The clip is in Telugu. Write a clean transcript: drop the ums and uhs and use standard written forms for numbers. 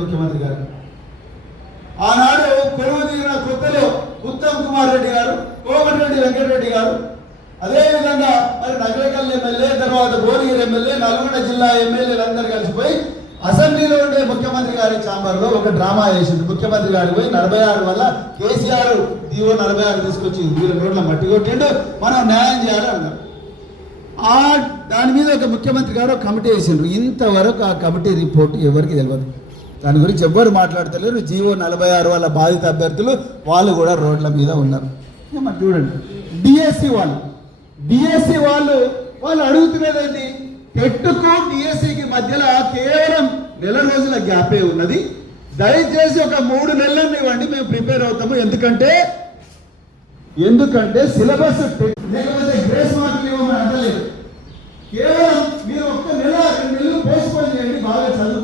ముఖ్యమంత్రి గారు ఆనాడు కొలువు తీరిన కొత్తలో ఉత్తమ్ కుమార్ రెడ్డి గారు, కోమటిరెడ్డి వెంకటరెడ్డి గారు, అదేవిధంగా మరి నగరకల్ ఎమ్మెల్యే, తర్వాత భువనగిరి ఎమ్మెల్యే, నల్గొండ జిల్లా ఎమ్మెల్యేలు అందరూ కలిసిపోయి అసెంబ్లీలో ఉండే ముఖ్యమంత్రి గారి ఛాంబర్లో ఒక డ్రామా వేసింది. ముఖ్యమంత్రి గారికి పోయి 46 వల్ల కేసీఆర్ దీవో 46 తీసుకొచ్చి వీళ్ళ రోడ్ల మట్టి కొట్టిండు, మనం న్యాయం చేయాలి అన్నారు. దాని మీద ఒక ముఖ్యమంత్రి గారు కమిటీ వేసిండ్రు. ఇంతవరకు ఆ కమిటీ రిపోర్ట్ ఎవరికి తెలియదు. దాని గురించి ఎవ్వరు మాట్లాడతలేరు. జీవో 46 వాళ్ళ బాధిత అభ్యర్థులు వాళ్ళు కూడా రోడ్ల మీద ఉన్నారు. ఏమన్నా చూడండి, డిఎస్సి వాళ్ళు అడుగుతున్నది టెట్కు డిఎస్సికి మధ్యలో కేవలం నెల రోజుల గ్యాపే ఉన్నది. దయచేసి ఒక 3 నెలలను ఇవ్వండి, మేము ప్రిపేర్ అవుతాము. ఎందుకంటే సిలబస్ లేకపోతే గ్రేస్ మార్కులు ఇవ్వమని అంటలేదు. కేవలం మీరు 1 నెల 2 నెలలు పోస్ట్పోన్ చేయండి, బాగా చదువు